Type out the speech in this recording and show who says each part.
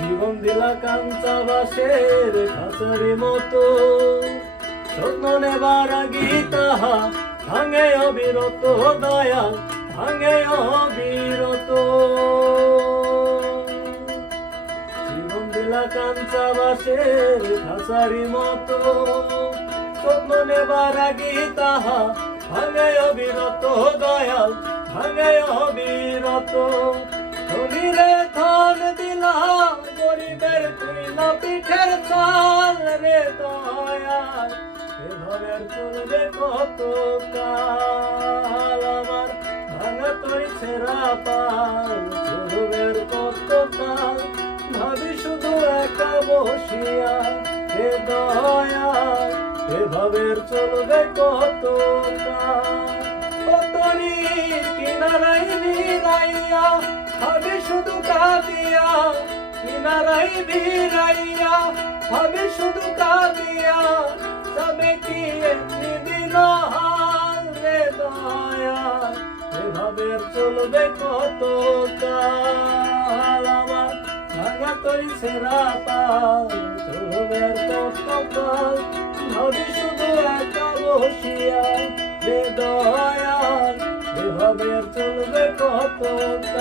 Speaker 1: জীবন দিলা কাঞ্চা বাসের খাঁচারি মতো। স্বপ্ন নেবার আগে তাহা ভাঙে অবিরত, দয়া ভাঙে অবিরত। জীবন দিলা কাঞ্চা বাসের খাঁচারি মতো। স্বপ্ন নেবার আগে তাহা ভাঙে অবিরত দয়াল ভাঙে অবিরত। ধন দিলা গরিবের তুইলা পিঠের চাল রে দয়াল এভাবে চলবে কত কাল আমার ভাঙা তুই ছেড়া পাল, চলবে কত কাল ভাবি শুধু একা বসিয়া হে দয়াল, এভাবে চলবে কত কতরি কিনারাই নিরাইয়া ভাবি শুধু কাঁদিয়া কিনারাই ভিড়াইয়া ভাবি শুধু কাঁদিয়া তবে কি হাল রে দয়া এভাবে চলবে কত কাল আমার, ভাঙা তৈ সেরা পাল, চলবে কত কাল। ভাবি শুধু একা বসিয়া রে দয়াল এভাবে চলবে কত কাল